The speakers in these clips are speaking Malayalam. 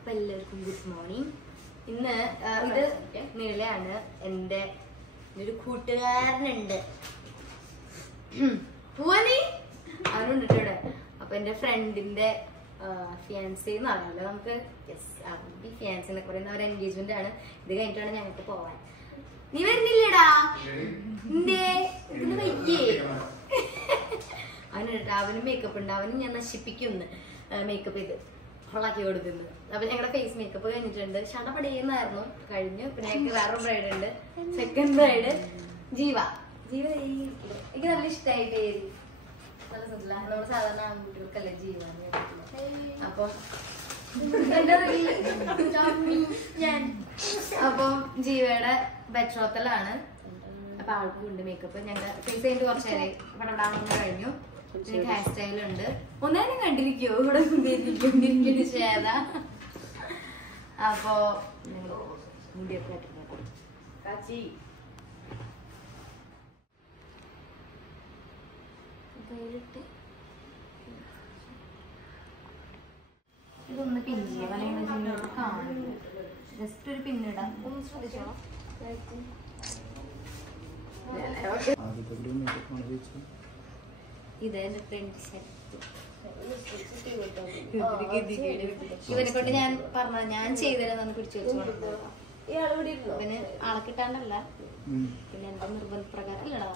അപ്പോൾ എല്ലാവർക്കും ഗുഡ് മോർണിംഗ്. ഇന്ന് ഇത് നീളയാണ്. എൻ്റെ ഒരു കൂട്ടുകാരനുണ്ട്, അവനുണ്ട് ഇവിടെ. അപ്പൊ എൻ്റെ ഫ്രണ്ടിന്റെ ഫിയാൻസി എന്ന് പറയാമല്ലോ നമുക്ക്. ഫിയാൻസിനെ പറയുന്ന ഒരു എൻഗേജ്മെന്റ് ആണ്. ഇത് കഴിഞ്ഞിട്ടാണ് ഞങ്ങൾക്ക് പോവാൻ. നീ വരുന്നില്ലടാ? എന്തേ ഇതിന് വയ്യേ? അവന് മേക്കപ്പ് ഉണ്ട്. അവന് ഞാൻ നശിപ്പിക്കുന്നു മേക്കപ്പ് ചെയ്ത് കൊള്ളാക്കി കൊടുക്കുന്നത്. അപ്പൊ ഞങ്ങളുടെ ഫേസ് മേക്കപ്പ് കഴിഞ്ഞിട്ടുണ്ട്. ഷടപടിയെന്നായിരുന്നു കഴിഞ്ഞു. പിന്നെ ഞങ്ങൾക്ക് വേറെ ബ്രൈഡ് ഉണ്ട്, സെക്കൻഡ് ബ്രൈഡ് ജീവ. എനിക്ക് നല്ല ഇഷ്ടമായിട്ട് നല്ല സുഖമില്ല. നമ്മൾ സാധാരണ ആൺകുട്ടികൾക്കല്ലേ ജീവ. അപ്പം അപ്പം ജീവയുടെ ബെറ്ററോത്തലാണ്. അപ്പൊ ആൾക്കും ഉണ്ട് മേക്കപ്പ്. ഞങ്ങളുടെ ഫേസ് കഴിഞ്ഞിട്ട് കുറച്ച് നേരം ഇവിടെ ഇവിടെ കഴിഞ്ഞു. പിന്നെ ഹെയർ സ്റ്റൈലുണ്ട്. ഒന്നേരം കണ്ടിരിക്കോ ഇവിടെ ചെയ്ത. അപ്പൊ മുടിയൊക്കെ ഇതൊന്ന് പിൻ ചെയ്യാൻ കാണുന്നു. ജസ്റ്റ് ഒരു പിന്നിടാം. ഒന്ന് ശ്രദ്ധിച്ചോ. ഇതെന്റെ ഫ്രണ്ട് സെറ്റ്. ഇവനെ കൊണ്ട് ഞാൻ പറഞ്ഞ ഞാൻ ചെയ്തരാന്ന് പിടിച്ചു വെച്ചോണ്ട് ഇവന് ആളെ കിട്ടാണ്ടല്ല, പിന്നെ എന്റെ നിർബന്ധപ്രകാരം അല്ലടാ.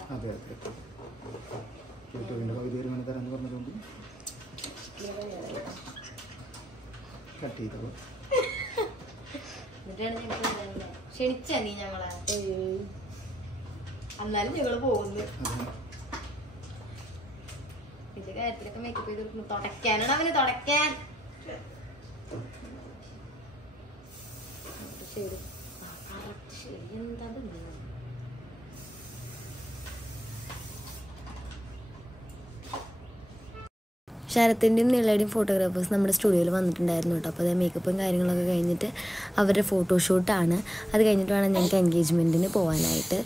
എന്നിട്ടാണ് ഞങ്ങൾ ക്ഷണിച്ച നീ ഞങ്ങളെ. എന്നാലും ഞങ്ങള് പോകുന്നു. ഇതിന്റെ കാര്യത്തിലൊക്കെ മേക്കപ്പ് ചെയ്ത് കൊടുക്കുന്നു. തുടയ്ക്കാനാണ് അവന്, തുടയ്ക്കാൻ. എന്താ ശരത്തിൻ്റെയും നീളയുടെയും ഫോട്ടോഗ്രാഫേഴ്സ് നമ്മുടെ സ്റ്റുഡിയോയിൽ വന്നിട്ടുണ്ടായിരുന്നു കേട്ടോ. അപ്പോൾ അത് മേക്കപ്പും കാര്യങ്ങളൊക്കെ കഴിഞ്ഞിട്ട് അവരുടെ ഫോട്ടോഷൂട്ടാണ്. അത് കഴിഞ്ഞിട്ട് വേണം ഞങ്ങൾക്ക് എൻഗേജ്മെൻറ്റിന് പോകാനായിട്ട്.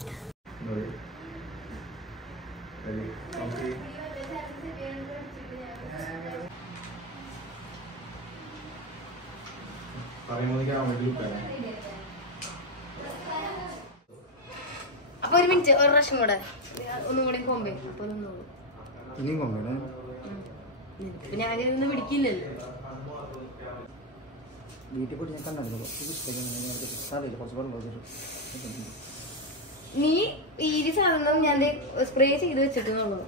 അപ്പൊ ഒരു മിനിറ്റ്, ഒരു പ്രാവശ്യം കൂടെ ഒന്നും കൂടി കൊമ്പേ. അപ്പൊ ഞാനിതൊന്നും പിടിക്കില്ലല്ലോ. നീ ഈ സാധനം ഞാൻ സ്പ്രേ ചെയ്ത് വെച്ചിട്ടുള്ളത്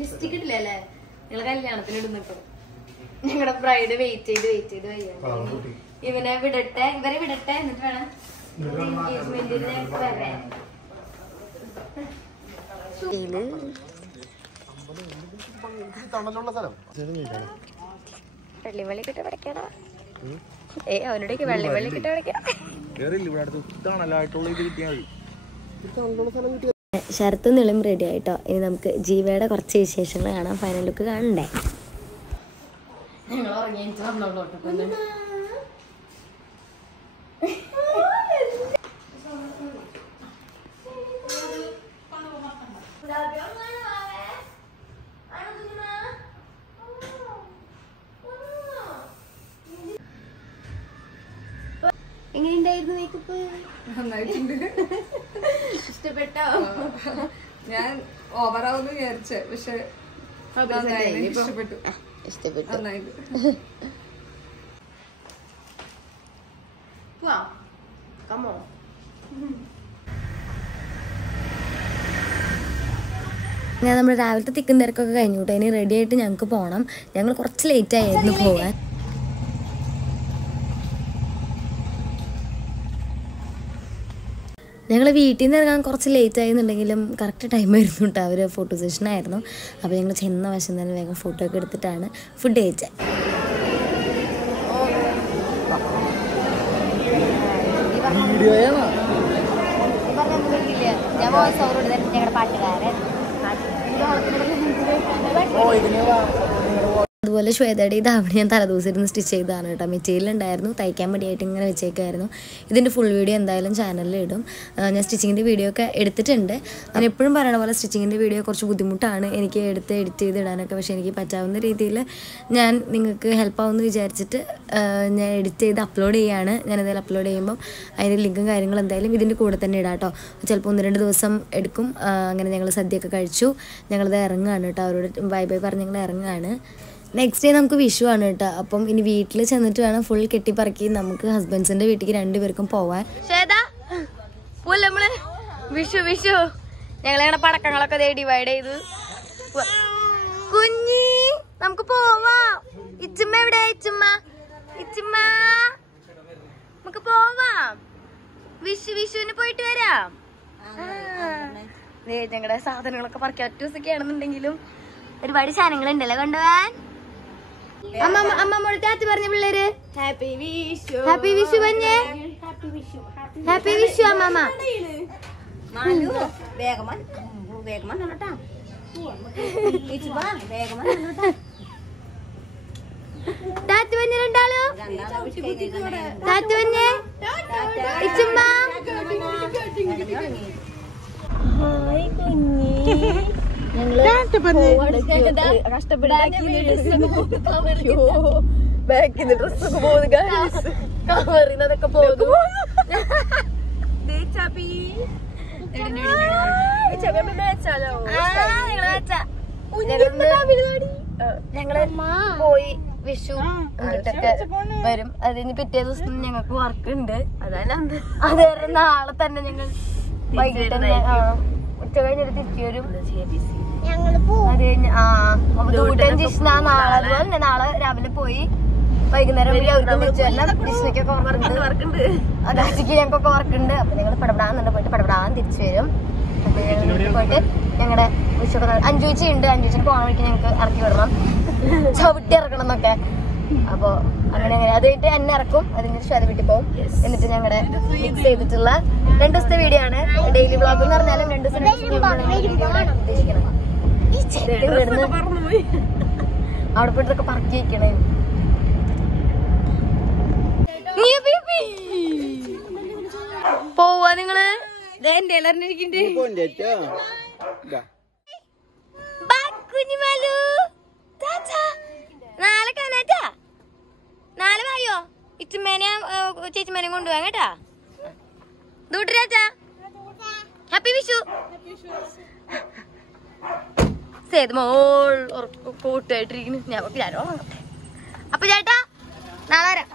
ലിസ്റ്റിക് ഇട്ടില്ല അല്ലേ? ഞങ്ങള് കല്യാണത്തിന് ഇടുന്നിട്ട് ഞങ്ങളുടെ ബ്രൈഡ് വെയിറ്റ് ചെയ്ത് വയ്യ. ഇവരെ വിടട്ടെ എന്നിട്ട് വേണം എൻഗേജ്മെന്റിന് വരാൻ. വെള്ളിവള്ളി കിട്ട പഠിക്കണോ? അവനോടേക്ക് വെള്ളിവള്ളി കിട്ട പഠിക്കണം. ശരത്ത് നിളം റെഡി ആയിട്ടോ. ഇനി നമുക്ക് ജീവയുടെ കുറച്ച് വിശേഷങ്ങൾ കാണാം. ഫൈനൽ ലുക്ക് കാണണ്ടേ? ഞങ്ങൾ എങ്ങനെയുണ്ടായിരുന്നു മേക്കപ്പ്? നന്നായിട്ടുണ്ട്. ഇഷ്ടപ്പെട്ടോ? ഞാൻ ഓവറാവെന്ന് വിചാരിച്ചേ, പക്ഷെ ഇഷ്ടപ്പെട്ടു. നന്നായിട്ട്. ഞാൻ നമ്മുടെ രാവിലത്തെ തിക്കും തിരക്കൊക്കെ കഴിഞ്ഞു കേട്ടോ. ഇനി റെഡി ആയിട്ട് ഞങ്ങൾക്ക് പോകണം. ഞങ്ങൾ കുറച്ച് ലേറ്റ് ആയിരുന്നു പോകാൻ. ഞങ്ങൾ വീട്ടിൽ നിന്ന് ഇറങ്ങാൻ കുറച്ച് ലേറ്റ് ആയിരുന്നുണ്ടെങ്കിലും കറക്റ്റ് ടൈമായിരുന്നു കേട്ടോ. അവർ ഫോട്ടോ സെഷനായിരുന്നു. അപ്പോൾ ഞങ്ങൾ ചെന്ന വശം തന്നെ വേഗം ഫോട്ടോ ഒക്കെ എടുത്തിട്ടാണ് ഫുഡ് കഴിച്ചത്. അതുപോലെ ശ്വേതയുടെ ഈ ധാവണി ഞാൻ തലേദിവസം ഇരുന്ന് സ്റ്റിച്ച് ചെയ്തതാണ് കേട്ടോ. മെറ്റീരിയലുണ്ടായിരുന്നു, തയ്ക്കാൻ വേണ്ടിയായിട്ട് ഇങ്ങനെ വെച്ചേക്കായിരുന്നു. ഇതിൻ്റെ ഫുൾ വീഡിയോ എന്തായാലും ചാനലിൽ ഇടും. ഞാൻ സ്റ്റിച്ചിങ്ങിൻ്റെ വീഡിയോ ഒക്കെ എടുത്തിട്ടുണ്ട്. ഞാൻ എപ്പോഴും പറയണ പോലെ സ്റ്റിച്ചിങ്ങിൻ്റെ വീഡിയോ കുറച്ച് ബുദ്ധിമുട്ടാണ് എനിക്ക് എഡിറ്റ് ചെയ്ത് ഇടാനൊക്കെ. പക്ഷേ എനിക്ക് പറ്റാവുന്ന രീതിയിൽ ഞാൻ നിങ്ങൾക്ക് ഹെൽപ്പാവുമെന്ന് വിചാരിച്ചിട്ട് ഞാൻ എഡിറ്റ് ചെയ്ത് അപ്ലോഡ് ചെയ്യുകയാണ്. ഞാനെന്തായാലും അപ്ലോഡ് ചെയ്യുമ്പം അതിൻ്റെ ലിങ്കും കാര്യങ്ങളും എന്തായാലും ഇതിൻ്റെ കൂടെ തന്നെ ഇടാം കേട്ടോ. ചിലപ്പോൾ 1-2 ദിവസം എടുക്കും. അങ്ങനെ ഞങ്ങൾ സദ്യയൊക്കെ കഴിച്ചു. ഞങ്ങളിത് ഇറങ്ങുകയാണ് കേട്ടോ. അവരോട് ബൈ ബൈ പറഞ്ഞ് ഞങ്ങൾ ഇറങ്ങുകയാണ്. നെക്സ്റ്റ് ഡേ നമുക്ക് വിഷു ആണ് കേട്ടോ. അപ്പം ഇനി വീട്ടിൽ ചെന്നിട്ട് വേണം ഫുൾ കെട്ടിപ്പറക്കി നമുക്ക് ഹസ്ബൻഡ്സിൻ്റെ വീട്ടിലേക്ക് 2 പേർക്കും പോവാൻ. വിഷു ഞങ്ങളിങ്ങനെ പടക്കങ്ങളൊക്കെ ഡിവൈഡ് ചെയ്തു. കുഞ്ഞി നമുക്ക് പോവാം. ഇച്ചുമ്മ എവിടെ? ഇച്ചുമ്മ നമുക്ക് പോവാം. വിഷുവിന് പോയിട്ട് വരാം. ഞങ്ങളുടെ സാധനങ്ങളൊക്കെ പറക്കി ഒറ്റ ദിവസമൊക്കെയാണെന്നുണ്ടെങ്കിലും ഒരുപാട് സാധനങ്ങളുണ്ടല്ലോ കൊണ്ടുപോവാൻ. അമ്മ ടാറ്റ് പറഞ്ഞ പിള്ളേര് ഹാപ്പി വിഷു പറഞ്ഞേ. ഹാപ്പി വിഷു അമ്മ. ടാറ്റ് പറഞ്ഞ രണ്ടാളോ ടാറ്റ് പറഞ്ഞേ. ഇച്ചുമ്മ ഹായ് കുഞ്ഞി. ബാക്കിന്ന് ഡ്രസ്സൊക്കെ പോകുന്നു. കവറിന്നതൊക്കെ പോകുന്നു. ഞങ്ങള് പോയി വിഷു എന്നിട്ടൊക്കെ വരും. അതിന് പിറ്റേ ദിവസം ഞങ്ങൾക്ക് വർക്ക് ഉണ്ട്. അത് നാളെ തന്നെ ഞങ്ങൾ വൈകിട്ട് ഉച്ച കഴിഞ്ഞിട്ട് തിരിച്ചു വരും. അത് കഴിഞ്ഞ് ദൂട്ടൻ ജിഷ്ണ നാളെ അതുപോലെ തന്നെ നാളെ രാവിലെ പോയി വൈകുന്നേരം അവർക്ക് തിരിച്ചു വരണം. ജിഷ്ണയ്ക്കൊക്കെ വർക്കുണ്ട്, അതാച്ചിക്ക് ഞങ്ങൾക്കൊക്കെ വർക്കുണ്ട്. അപ്പൊ ഞങ്ങൾ പടപെടാന്നുണ്ട്. പോയിട്ട് പടപെടാൻ തിരിച്ചു വരും. അപ്പൊ ഞങ്ങൾ പോയിട്ട് ഞങ്ങളുടെ വിഷുക്കെ അഞ്ചൂച്ചി ഉണ്ട്. അഞ്ചൂച്ചിന് പോകാൻ വഴിക്ക് ഞങ്ങൾക്ക് ഇറക്കി വിടണം, ചവിട്ടി ഇറക്കണം എന്നൊക്കെ. അപ്പൊ അങ്ങനെ അത് കഴിഞ്ഞിട്ട് എന്നെ ഇറക്കും. അത് കഴിഞ്ഞിട്ട് ശ്വേത വീട്ടിൽ പോകും. എന്നിട്ട് ഞങ്ങളുടെ മിക്സ് ചെയ്തിട്ടുള്ള 2 ദിവസത്തെ വീഡിയോ ആണ്. ഡെയിലി വ്ളോഗ് എന്ന് പറഞ്ഞാലും 2 ദിവസം ഉദ്ദേശിക്കണം. അവിടെ പോയിട്ടൊക്കെ പറക്കി വെക്കണേ. പോവാ നിങ്ങള്? നാളെ കാണാറ്റാ. നാളെ വായോ. ഇച്ചുമ്മേനെയും ചേച്ചിമ്മേനെയും കൊണ്ടുപോകാൻ കേട്ടാ. ദൂട്ടരാച്ചാ ഹാപ്പി വിഷു. സേതുമോൾ കൂട്ടായിട്ടിരിക്കുന്നു. ഞാനോ അപ്പൊ ചേട്ടാ നാളെ വരാം.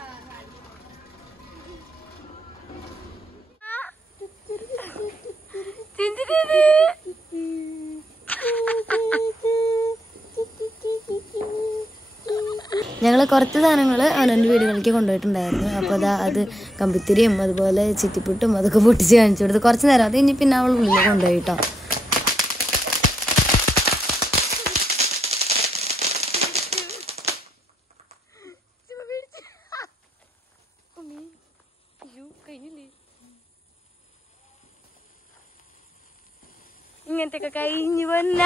ഞങ്ങൾ കുറച്ച് സാധനങ്ങൾ അവനവൻ്റെ വീടുകളിലേക്ക് കൊണ്ടുപോയിട്ടുണ്ടായിരുന്നു. അപ്പോൾ അത് കമ്പിത്തിരിയും അതുപോലെ ചിറ്റിപ്പുട്ടും അതൊക്കെ പൊട്ടിച്ച് കാണിച്ചു കൊടുത്ത് കുറച്ച് നേരം. അത് കഴിഞ്ഞ് പിന്നെ അവൾ ഉള്ളിൽ കൊണ്ടുപോയി കേട്ടോ. ഇങ്ങനത്തെ ഒക്കെ കഴിഞ്ഞു വന്ന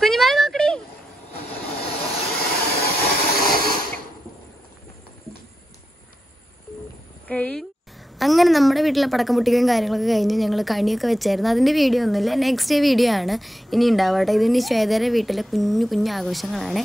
കുഞ്ഞുമാരെ നോക്കടി. അങ്ങനെ നമ്മുടെ വീട്ടിലെ പടക്കം പൊട്ടിക്കലും കാര്യങ്ങളൊക്കെ കഴിഞ്ഞ് ഞങ്ങൾ കണിയൊക്കെ വെച്ചായിരുന്നു. അതിൻ്റെ വീഡിയോ ഒന്നുമില്ല, നെക്സ്റ്റ് ഡേ വീഡിയോ ആണ് ഇനി ഉണ്ടാവട്ടെ. ഇതിന് ശ്വേതയുടെ വീട്ടിലെ കുഞ്ഞു കുഞ്ഞു ആഘോഷങ്ങളാണ്.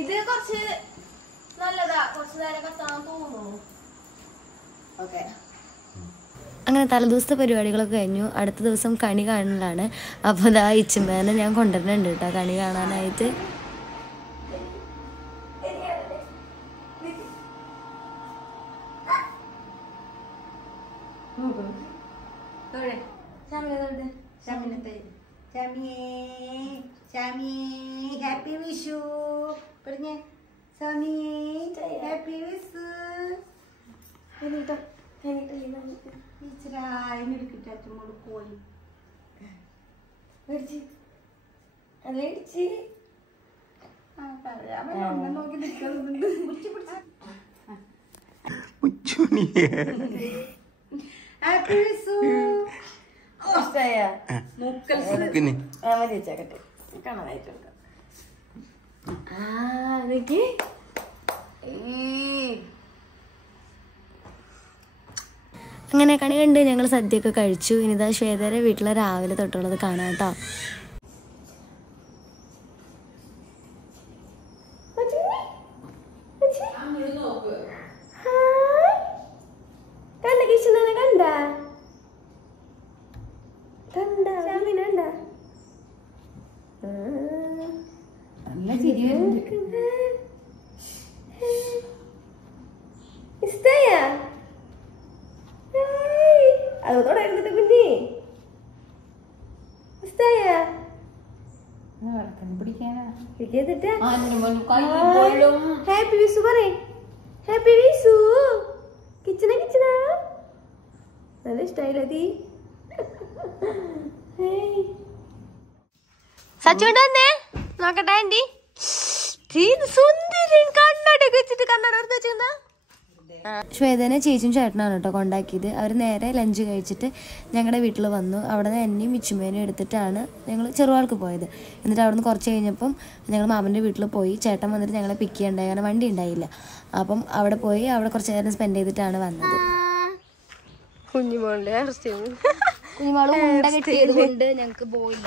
ഇത് കുറച്ച് നല്ലതാ, കുറച്ച് നേരം കത്താൻ തോന്നുന്നു. ഓക്കെ, അങ്ങനെ തലേദിവസത്തെ പരിപാടികളൊക്കെ കഴിഞ്ഞു. അടുത്ത ദിവസം കണി കാണലാണ്. അപ്പോൾ ഇതാ ഇച്ചുമ്മേനെ ഞാൻ കൊണ്ടുവരുന്നുണ്ട് കേട്ടോ കണി കാണാനായിട്ട്. ഹാപ്പി വിഷു പറഞ്ഞേ സ്വാമി ഹാപ്പി വിഷു ടീച്ചറായിട്ടെ അച്ഛനോട് പോയി നോക്കി നിൽക്കുന്നുണ്ട് ഹാപ്പി വിഷു അങ്ങനെ കണി കണ്ട് ഞങ്ങൾ സദ്യയൊക്കെ കഴിച്ചു. ഇനിതാ ശ്വേതയുടെ വീട്ടിലെ രാവിലെ തൊട്ടുള്ളത് കാണാം കേട്ടോ. ഹാപ്പി വിഷു പറയേ. ഹാപ്പി വിഷു. കിച്ചണ കിച്ചണ നല്ല ഇഷ്ടായില്ലേ? സച്ചുണ്ട് വന്നേ നോക്കട്ടെ. ആന്റി സുന്ദരൻ കണ്ണടൊക്കെ വെച്ചിട്ട് കണ്ണട എടുത്ത് വെച്ചിരുന്ന ശ്വേതനെ ചേച്ചിയും ചേട്ടനാണ് കേട്ടോ കൊണ്ടാക്കിയത്. അവർ നേരെ ലഞ്ച് കഴിച്ചിട്ട് ഞങ്ങളുടെ വീട്ടിൽ വന്നു. അവിടെ നിന്ന് എന്നെയും മിച്ചുമേനെയും എടുത്തിട്ടാണ് ഞങ്ങൾ ചെറുവാൾക്ക് പോയത്. എന്നിട്ട് അവിടെ നിന്ന് കുറച്ച് കഴിഞ്ഞപ്പം ഞങ്ങൾ മാമൻ്റെ വീട്ടിൽ പോയി. ചേട്ടൻ വന്നിട്ട് ഞങ്ങളെ പിക്ക് ചെയ്യണ്ടായി, കാരണം വണ്ടി ഉണ്ടായില്ല. അപ്പം അവിടെ പോയി അവിടെ കുറച്ച് നേരം സ്പെൻഡ് ചെയ്തിട്ടാണ് വന്നത്. കുഞ്ഞുമോളുടെ കുഞ്ഞുമോള് മുണ്ട കെട്ടിയത് കൊണ്ട് ഞങ്ങൾക്ക് പോയില്ല.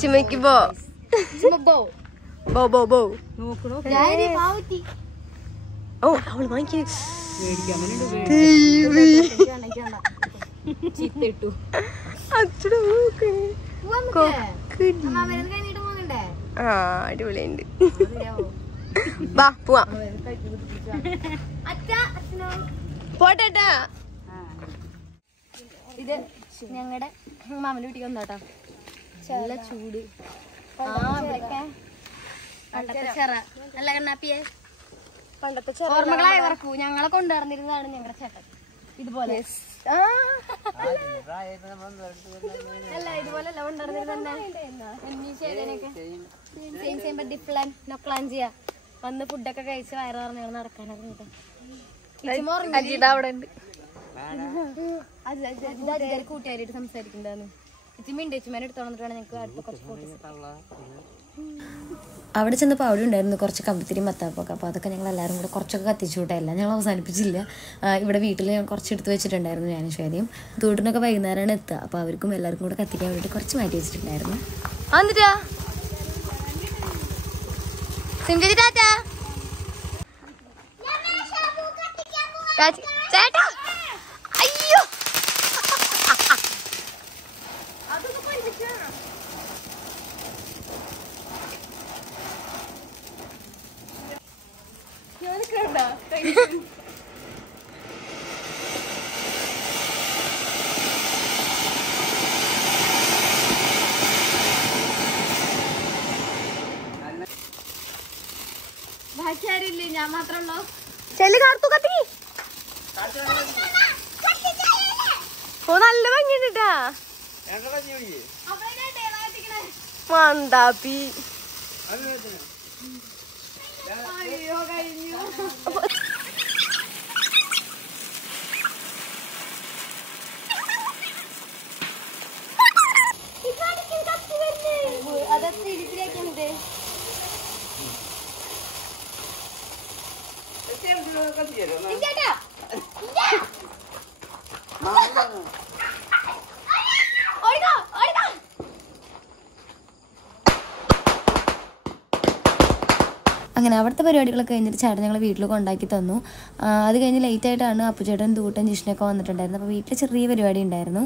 ചിമ്മയ്ക്ക് ബോ ബോ ബോ ബോ ബോ ഓ അവള് വാങ്ങിക്കൂ. അടിപൊളിയുണ്ട്. വാ പോവാം. പോട്ടെട്ടാ. ഇത് ഞങ്ങളുടെ മാമന്റെ വീട്ടിൽ വന്നോട്ടോ. നല്ല ചൂട്. പണ്ടത്തെ ചെറ അല്ല കണ്ണാപ്പിയെ, പണ്ടത്തെ ഓർമ്മകളായി വറക്കൂ. ഞങ്ങളെ കൊണ്ടുവന്നിരുന്നതാണ് ഞങ്ങളുടെ ചേട്ടൻ. ഇതുപോലെ അല്ല ഇതുപോലെല്ല കൊണ്ടുവന്നിരുന്നെ. വന്ന് ഫുഡൊക്കെ കഴിച്ച് വയറ് പറഞ്ഞ് ഞങ്ങൾ നടക്കാനൊക്കെ കൂട്ടുകാരായിട്ട് സംസാരിക്കണ്ടാന്ന്. മിണ്ടേച്ചുമാരെ എടുത്തോണ്ടിട്ട് വേണം ഞങ്ങൾക്ക് അടുത്ത കുറച്ച് ഫോട്ടോസ്. അവിടെ ചെന്നപ്പോൾ അവിടെ ഉണ്ടായിരുന്നു കുറച്ച് കമ്പിത്തിരി മത്താപ്പൊക്കെ. അപ്പോൾ അതൊക്കെ ഞങ്ങൾ എല്ലാവരും കൂടെ കുറച്ചൊക്കെ കത്തിച്ചു വിട്ടല്ല, ഞങ്ങൾ അവസാനിപ്പിച്ചില്ല. ഇവിടെ വീട്ടിൽ ഞാൻ കുറച്ച് എടുത്ത് വെച്ചിട്ടുണ്ടായിരുന്നു ഞാനും ശ്വേതയും. തൂട്ടിനൊക്കെ വൈകുന്നേരമാണ് എത്തുക. അപ്പോൾ അവർക്കും എല്ലാവർക്കും കൂടെ കത്തിക്കാൻ വേണ്ടിയിട്ട് കുറച്ച് മാറ്റി വെച്ചിട്ടുണ്ടായിരുന്നു. അയ്യോ ഭാഷാരില്ലേ, ഞാൻ മാത്രമല്ലോ. ചെല്ലി കാർത്തു കത്തി. ഓ നല്ല ഭംഗിണ്ടാ മന്ദാപ്പി. അയ്യോ കഴിഞ്ഞു. അതൊക്കെ ഇരിപ്പിലേക്കുണ്ട്. അങ്ങനെ അവിടുത്തെ പരിപാടികളൊക്കെ കഴിഞ്ഞിട്ട് ചേട്ടൻ ഞങ്ങൾ വീട്ടിൽ കൊണ്ടാക്കി തന്നു. അത് കഴിഞ്ഞ് ലേറ്റായിട്ടാണ് അപ്പുചേട്ടൻ തൂട്ടൻ ജിഷ്ണൊക്കെ വന്നിട്ടുണ്ടായിരുന്നു. അപ്പോൾ വീട്ടിൽ ചെറിയ പരിപാടി ഉണ്ടായിരുന്നു.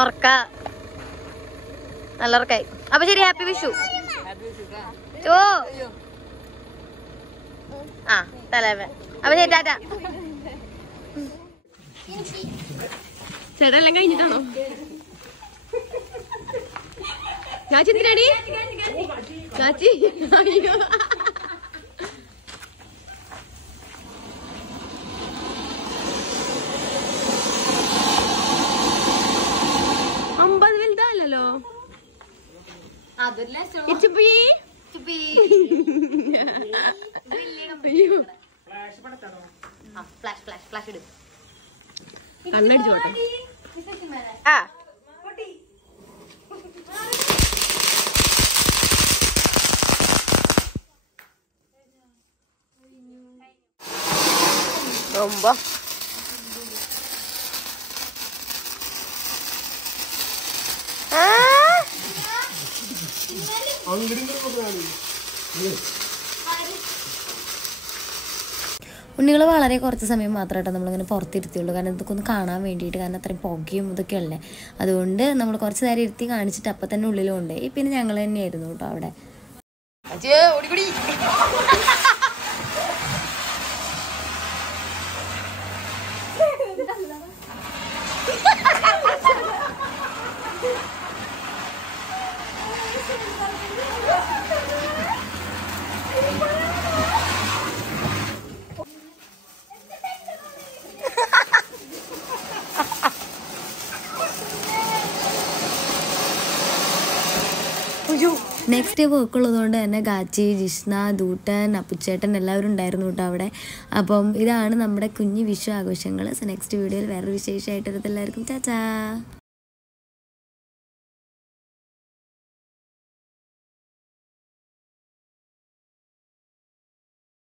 ഉറക്ക നല്ല ഉറക്കായി. അപ്പൊ ശരി, ഹാപ്പി വിഷു. ഓ ആ തലേവ. അപ്പൊ ശരി, ടാറ്റ. ചേട്ടാ എല്ലാം കഴിഞ്ഞിട്ടാണോ? ചാച്ചി എന്തിനാടി? ചാച്ചി അയ്യോ വലുതല്ലോ. കണ്ണടിച്ചു പോട്ടെ. ரொம்ப ഉണ്ണികൾ വളരെ കുറച്ച് സമയം മാത്രമായിട്ടോ നമ്മളിങ്ങനെ പുറത്തിരുത്തിയുള്ളൂ. കാരണം ഇതൊക്കെ ഒന്ന് കാണാൻ വേണ്ടിയിട്ട്. കാരണം അത്രയും പുകയും ഇതൊക്കെയല്ലേ. അതുകൊണ്ട് നമ്മൾ കുറച്ച് നേരം ഇരുത്തി കാണിച്ചിട്ട് അപ്പം തന്നെ ഉള്ളിലും ഉണ്ട്. പിന്നെ ഞങ്ങൾ തന്നെയായിരുന്നു കേട്ടോ അവിടെ. നെക്സ്റ്റ് ഡേ വർക്കുള്ളതുകൊണ്ട് തന്നെ ഗാച്ചി, ജിഷ്ണ, ദൂട്ടൻ, അപ്പുച്ചേട്ടൻ എല്ലാവരും ഉണ്ടായിരുന്നു കേട്ടോ അവിടെ. അപ്പം ഇതാണ് നമ്മുടെ കുഞ്ഞു വിഷു ആഘോഷങ്ങൾ. സോ നെക്സ്റ്റ് വീഡിയോയിൽ വേറൊരു വിശേഷമായിട്ട് എല്ലാവർക്കും ചാച്ചാ.